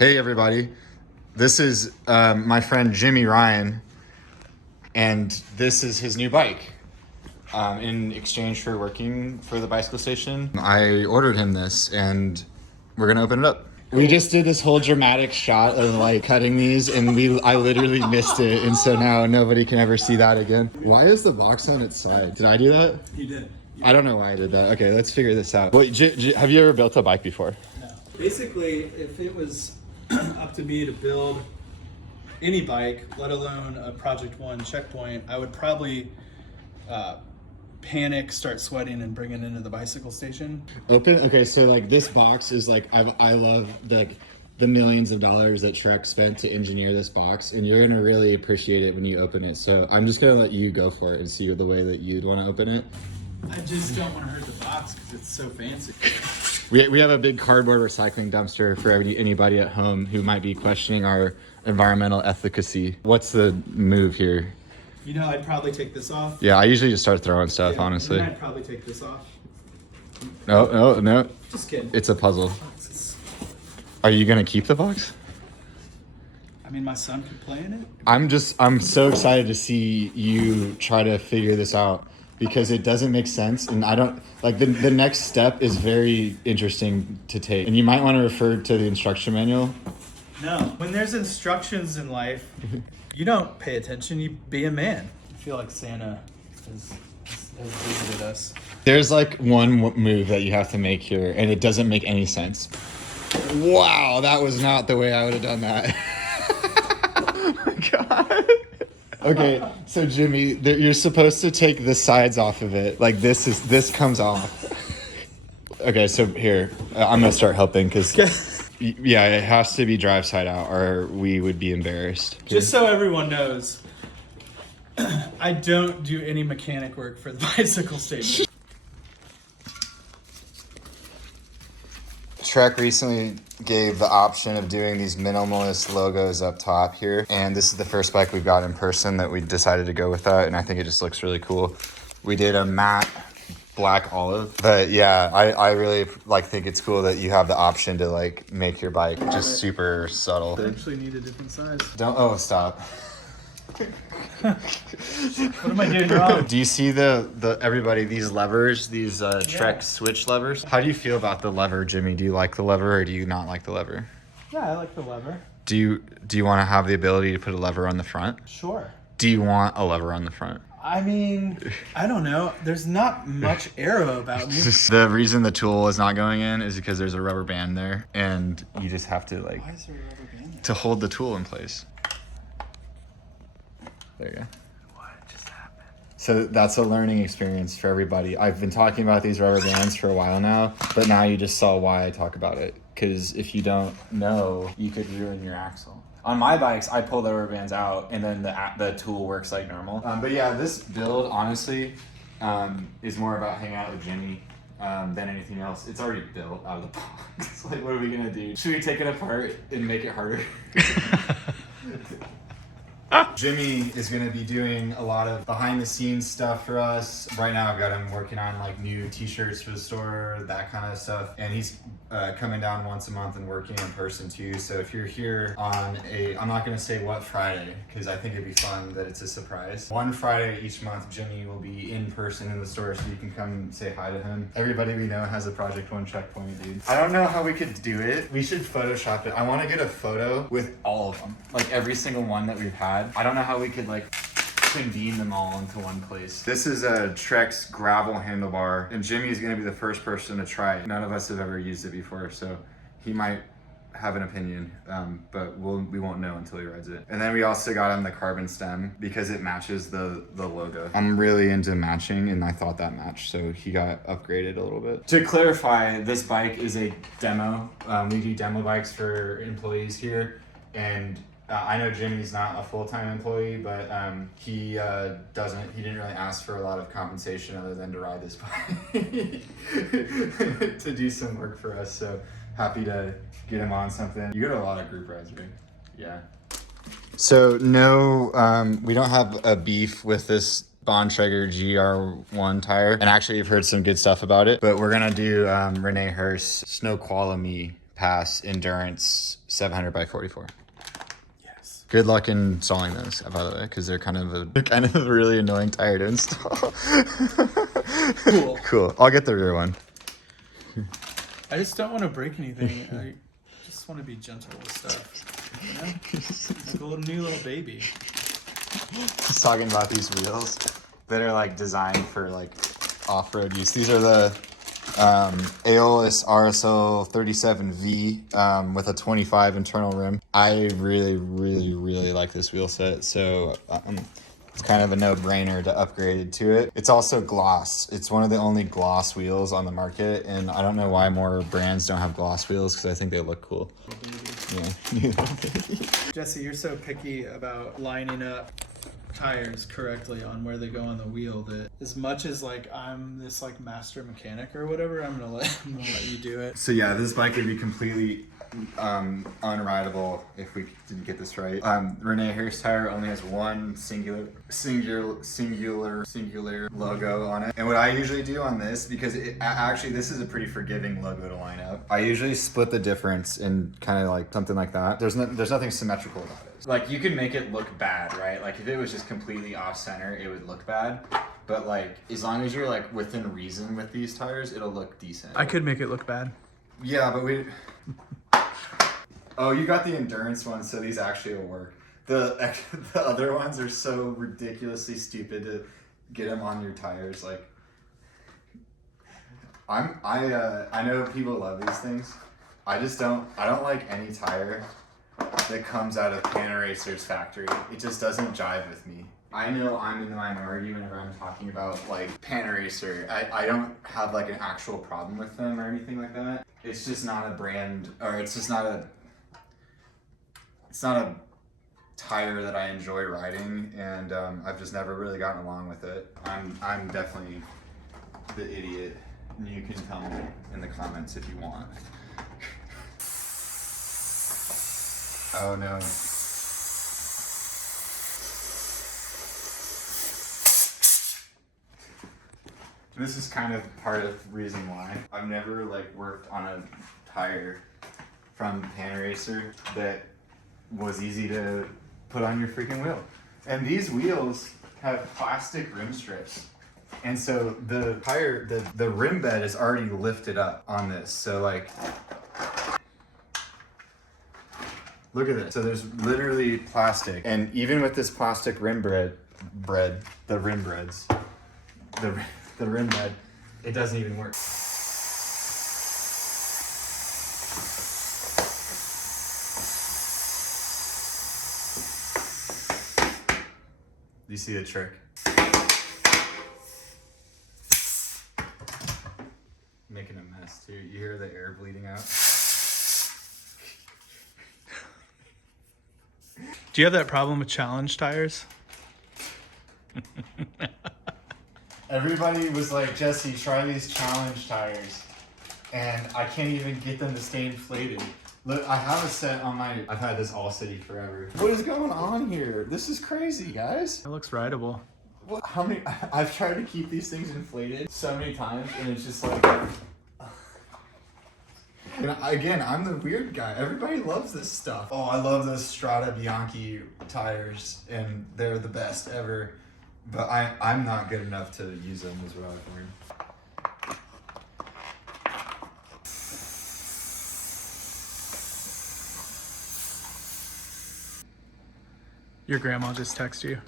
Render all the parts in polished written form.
Hey everybody, this is my friend Jimmy Ryan, and this is his new bike. In exchange for working for the bicycle station, I ordered him this, and we're gonna open it up. We just did this whole dramatic shot of like cutting these, and I literally missed it, and so now nobody can ever see that again. Why is the box on its side? Did I do that? You did. I don't know why I did that. Okay, let's figure this out. Wait, have you ever built a bike before? No. Basically, if it was up to me to build any bike, let alone a Project One checkpoint, I would probably panic, start sweating, and bring it into the bicycle station. Okay, so like this box is like, I love the millions of dollars that Trek spent to engineer this box, and you're gonna really appreciate it when you open it. So I'm just gonna let you go for it and see the way that you'd want to open it. I just don't want to hurt the box because it's so fancy. We have a big cardboard recycling dumpster for anybody at home who might be questioning our environmental efficacy. What's the move here? You know, I'd probably take this off. Yeah, I usually just start throwing stuff, Yeah, honestly. and then I'd probably take this off. No. Just kidding. It's a puzzle. Are you gonna keep the box? I mean, my son could play in it. I'm so excited to see you try to figure this out, because it doesn't make sense, and I don't like the next step is very interesting to take, and you might want to refer to the instruction manual. No, when there's instructions in life, you don't pay attention, you be a man. I feel like Santa has visited us. There's like one move that you have to make here, and it doesn't make any sense. Wow, that was not the way I would have done that. Oh my god. Okay, so Jimmy, you're supposed to take the sides off of it. Like this comes off. Okay, so here, I'm gonna start helping because, yeah, it has to be drive side out or we would be embarrassed. Just so everyone knows, I don't do any mechanic work for the bicycle station. Trek recently gave the option of doing these minimalist logos up top here, and this is the first bike we've got in person that we decided to go with that, and I think it just looks really cool. We did a matte black olive, but yeah, I really think it's cool that you have the option to like make your bike just super subtle. I actually need a different size. Stop. What am I doing wrong? Do you see everybody, these levers, these Trek switch levers? How do you feel about the lever, Jimmy? Do you like the lever or do you not like the lever? Yeah, I like the lever. Do you want to have the ability to put a lever on the front? Sure. Do you want a lever on the front? I mean, I don't know. There's not much aero about me. The reason the tool is not going in is because there's a rubber band there, and you just have to like Why is there a rubber band there? to hold the tool in place. There you go. What just happened? So that's a learning experience for everybody. I've been talking about these rubber bands for a while now, but now you just saw why I talk about it. Because if you don't know, you could ruin your axle. On my bikes, I pull the rubber bands out, and then the tool works like normal. But yeah, this build, honestly, is more about hanging out with Jimmy than anything else. It's already built out of the box. Like, what are we going to do? Should we take it apart and make it harder? Jimmy is going to be doing a lot of behind the scenes stuff for us. Right now I've got him working on like new t-shirts for the store, that kind of stuff. And he's coming down once a month and working in person too. So if you're here on I'm not going to say what Friday, because I think it'd be fun that it's a surprise. One Friday each month, Jimmy will be in person in the store, so you can come say hi to him. Everybody we know has a Project One checkpoint, dude. I don't know how we could do it. We should Photoshop it. I want to get a photo with all of them, like every single one that we've had. I don't know how we could like convene them all into one place. This is a Trek's gravel handlebar, and Jimmy is going to be the first person to try it. None of us have ever used it before, so he might have an opinion, but we won't know until he rides it. And then we also got him the carbon stem because it matches the logo. I'm really into matching, and I thought that matched, so he got upgraded a little bit. To clarify, this bike is a demo. We do demo bikes for employees here, and I know Jimmy's not a full-time employee, but he didn't really ask for a lot of compensation other than to ride this bike to do some work for us. So happy to get him on something. You go to a lot of group rides, right? Yeah. So no, we don't have a beef with this Bontrager GR1 tire, and actually I've heard some good stuff about it, but we're gonna do Renee Hurst Snow Quality Pass Endurance 700 by 44. Yes. Good luck installing those, by the way, because they're kind of a really annoying tire to install. Cool. Cool. I'll get the rear one. I just don't want to break anything. I just want to be gentle with stuff. You know? Like a new little baby. He's talking about these wheels that are like designed for like off-road use. These are the Aeolus RSO 37V with a 25 internal rim. I really like this wheel set, so it's kind of a no-brainer to upgrade to it. It's also gloss. It's one of the only gloss wheels on the market, and I don't know why more brands don't have gloss wheels, because I think they look cool. Yeah. Jesse, you're so picky about lining up tires correctly on where they go on the wheel that as much as like I'm this like master mechanic or whatever, I'm gonna let you do it. So yeah, this bike would be completely unrideable if we didn't get this right. Renee Harris tire only has one singular logo on it. And what I usually do on this, because actually this is a pretty forgiving logo to line up, I usually split the difference in kind of like something like that. There's nothing symmetrical about it. Like you can make it look bad, right? Like if it was just completely off center, it would look bad. But like as long as you're like within reason with these tires, it'll look decent. I could make it look bad. Yeah, but we. Oh, you got the endurance one, so these actually will work. The other ones are so ridiculously stupid to get them on your tires. Like, I know people love these things. I don't like any tire that comes out of Panaracer's factory. It just doesn't jive with me. I know I'm in the minority whenever I'm talking about like Panaracer. I don't have like an actual problem with them or anything like that. It's just not a brand, or it's not a tire that I enjoy riding, and I've just never really gotten along with it. I'm definitely the idiot, and you can tell me in the comments if you want. Oh no. This is kind of part of the reason why I've never like worked on a tire from Panaracer that was easy to put on your freaking wheel. And these wheels have plastic rim strips. And so the tire, the rim bed is already lifted up on this. So like, look at this. So there's literally plastic. And even with this plastic rim bed, the rim bed, it doesn't even work. You see the trick? Making a mess too. You hear the air bleeding out? Do you have that problem with challenge tires? Everybody was like, Jesse, try these challenge tires. And I can't even get them to stay inflated. Look, I have a set on my... I've had this All City forever. What is going on here? This is crazy, guys. It looks rideable. What? How many... I've tried to keep these things inflated so many times, and it's just like... And again, I'm the weird guy. Everybody loves this stuff. Oh, I love those Strada Bianchi tires, and they're the best ever. But I'm not good enough to use them, is what I've learned. Your grandma just texted you.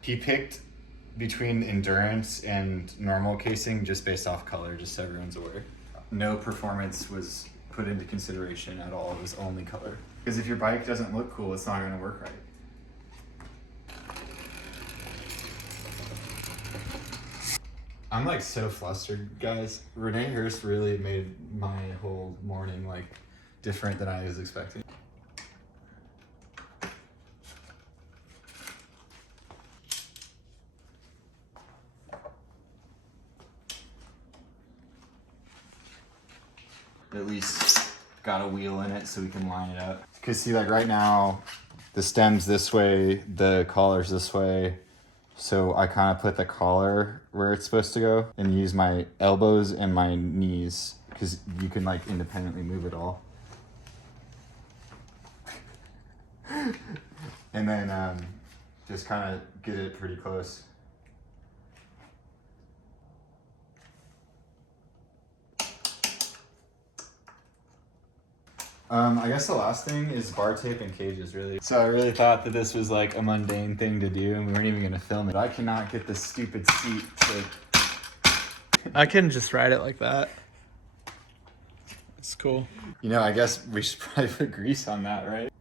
He picked between endurance and normal casing just based off color, just so everyone's aware. No performance was put into consideration at all. It was only color. Because if your bike doesn't look cool, it's not going to work right. I'm like so flustered, guys. Renee Hurst really made my whole morning like different than I was expecting. At least got a wheel in it so we can line it up. Because see, like right now, the stem's this way, the collar's this way, So I kind of put the collar where it's supposed to go and use my elbows and my knees because you can like independently move it all. And then just kind of get it pretty close. I guess the last thing is bar tape and cages, really. So I really thought that this was like a mundane thing to do and we weren't even gonna film it. But I cannot get this stupid seat to... I can just ride it like that. It's cool. You know, I guess we should probably put grease on that, right?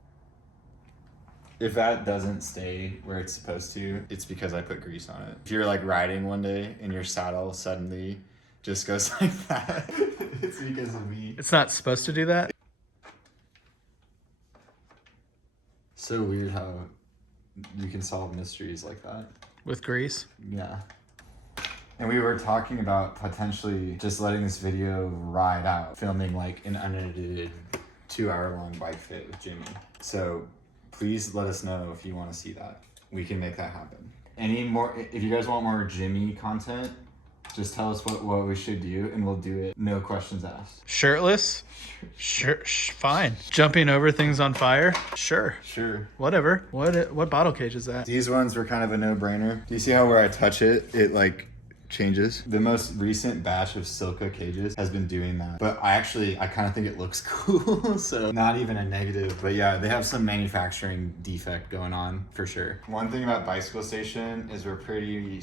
If that doesn't stay where it's supposed to, it's because I put grease on it. If you're like riding one day and your saddle suddenly just goes like that, it's because of me. It's not supposed to do that. So weird how you can solve mysteries like that. With grease? Yeah. And we were talking about potentially just letting this video ride out, filming like an unedited 2-hour-long bike fit with Jimmy. So please let us know if you want to see that. We can make that happen. Any more, if you guys want more Jimmy content, just tell us what we should do and we'll do it. No questions asked. Shirtless? Sure, fine. Jumping over things on fire? Sure. Sure. Whatever. What bottle cage is that? These ones were kind of a no-brainer. Do you see how where I touch it, it like changes? The most recent batch of Silka cages has been doing that. But I kind of think it looks cool. So not even a negative, but yeah, they have some manufacturing defect going on for sure. One thing about Bicycle Station is we're pretty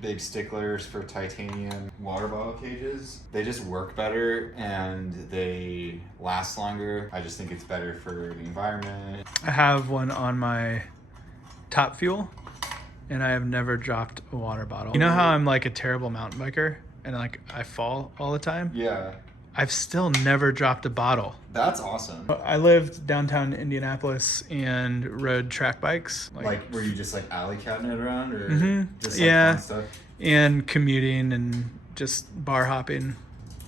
big sticklers for titanium water bottle cages. They just work better and they last longer. I just think it's better for the environment. I have one on my Top Fuel and I have never dropped a water bottle. You know how I'm like a terrible mountain biker and like I fall all the time? Yeah. I've still never dropped a bottle. That's awesome. I lived downtown Indianapolis and rode track bikes. Like were you just like alley catting it around or just like yeah, fun stuff? And commuting and just bar hopping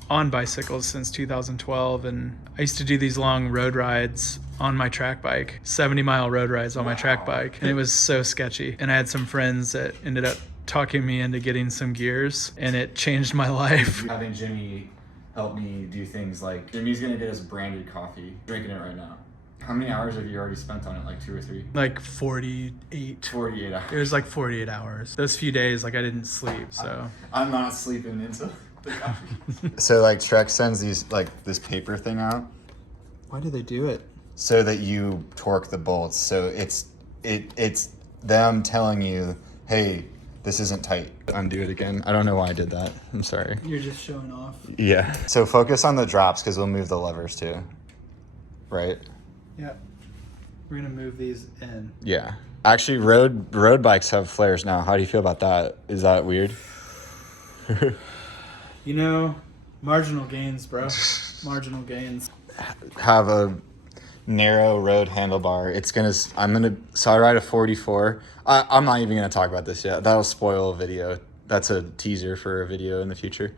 on bicycles since 2012. And I used to do these long road rides on my track bike, 70-mile road rides on my track bike. And it was so sketchy. And I had some friends that ended up talking me into getting some gears and it changed my life. Having Jimmy help me do things like, Jimmy's gonna get us branded coffee, drinking it right now. How many hours have you already spent on it? Like 2 or 3? Like 48. 48 hours. It was like 48 hours. Those few days, like I didn't sleep, so. I'm not sleeping until the coffee. So like Trek sends these, like this paper thing out. Why do they do it? So that you torque the bolts. So it's them telling you, hey, this isn't tight. Undo it again. I don't know why I did that. I'm sorry. You're just showing off. Yeah. So focus on the drops because we'll move the levers too. Right? Yeah. We're gonna move these in. Yeah. Actually, road bikes have flares now. How do you feel about that? Is that weird? You know, marginal gains, bro. Marginal gains. Have a narrow road handlebar. So I ride a 44. I'm not even gonna talk about this yet. That'll spoil a video. That's a teaser for a video in the future.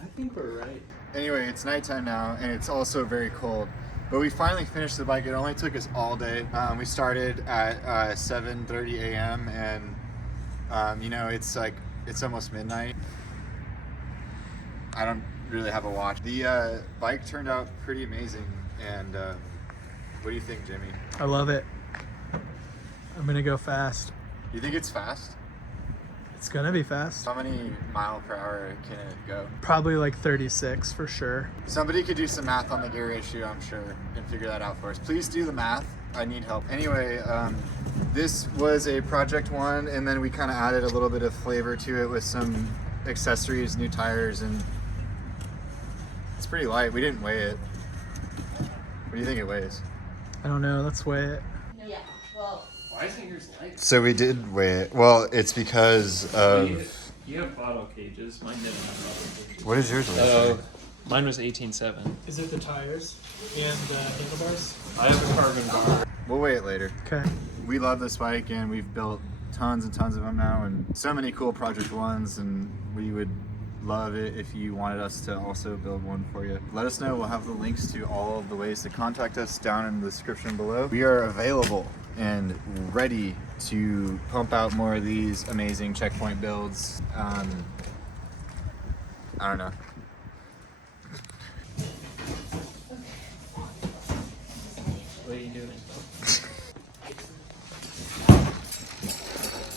I think we're right. Anyway, it's nighttime now and it's also very cold. But we finally finished the bike. It only took us all day. We started at 7:30 a.m. and you know, it's almost midnight. I don't really have a watch. The bike turned out pretty amazing. And what do you think, Jimmy? I love it. I'm gonna go fast. You think it's fast? It's gonna be fast. How many mile per hour can it go? Probably like 36 for sure. Somebody could do some math on the gear ratio, I'm sure, and figure that out for us. Please do the math. I need help. Anyway, this was a Project One, and then we kind of added a little bit of flavor to it with some accessories, new tires, and it's pretty light. We didn't weigh it. What do you think it weighs? I don't know. Let's weigh it. Yeah, well, Why is yours light? So we did weigh it. Well, it's because of... You have bottle cages. Mine didn't have bottle cages. What is yours weigh? Mine was 18.7. Is it the tires and the handlebars? I have a carbon bar. We'll weigh it later. Okay. We love this bike and we've built tons and tons of them now and so many cool Project Ones, and we would love it if you wanted us to also build one for you. Let us know. We'll have the links to all of the ways to contact us down in the description below. We are available and ready to pump out more of these amazing checkpoint builds. I don't know. What are you doing?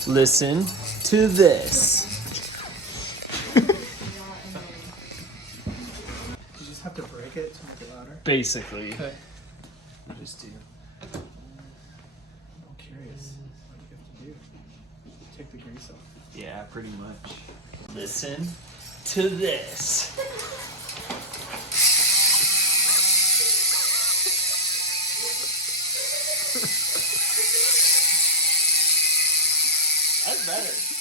Listen to this. You just have to break it to make it louder. Basically. Okay. Just do. I'm curious. What do you have to do? Take the grease off. Yeah, pretty much. Listen to this. That's better.